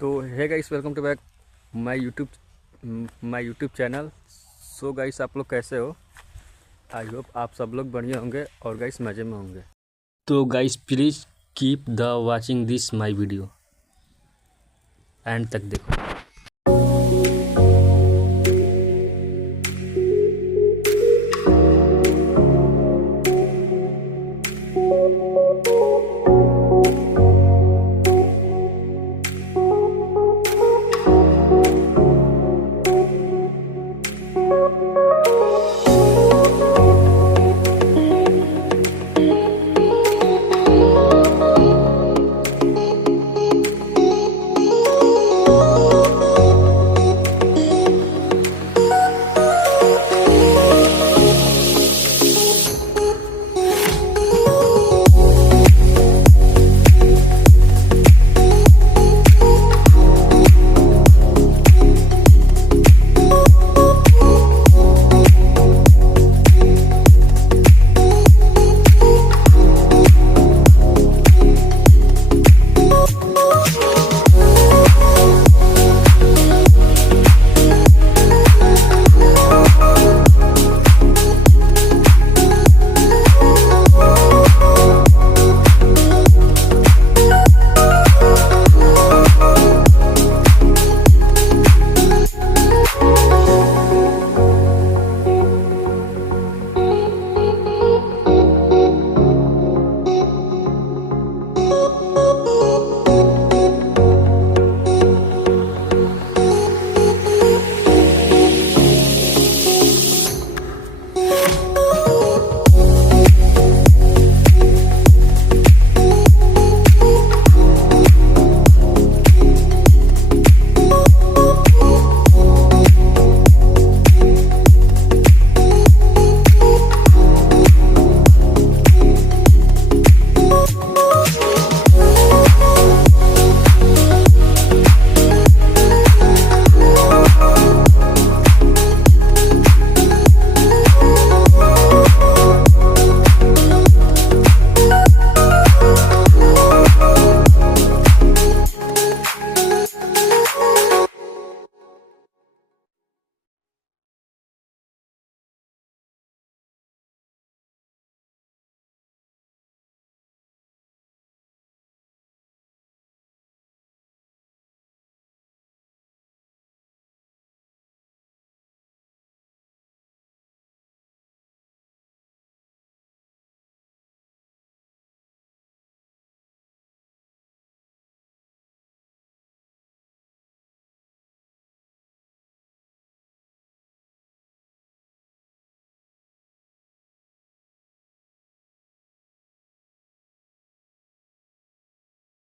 तो है guys, welcome to back my YouTube channel. So guys, आप लोग कैसे हो? आई होप आप सब लोग बढ़िया होंगे और गाइस मज़े में होंगे। तो guys please keep the watching this my video, and तक देखो।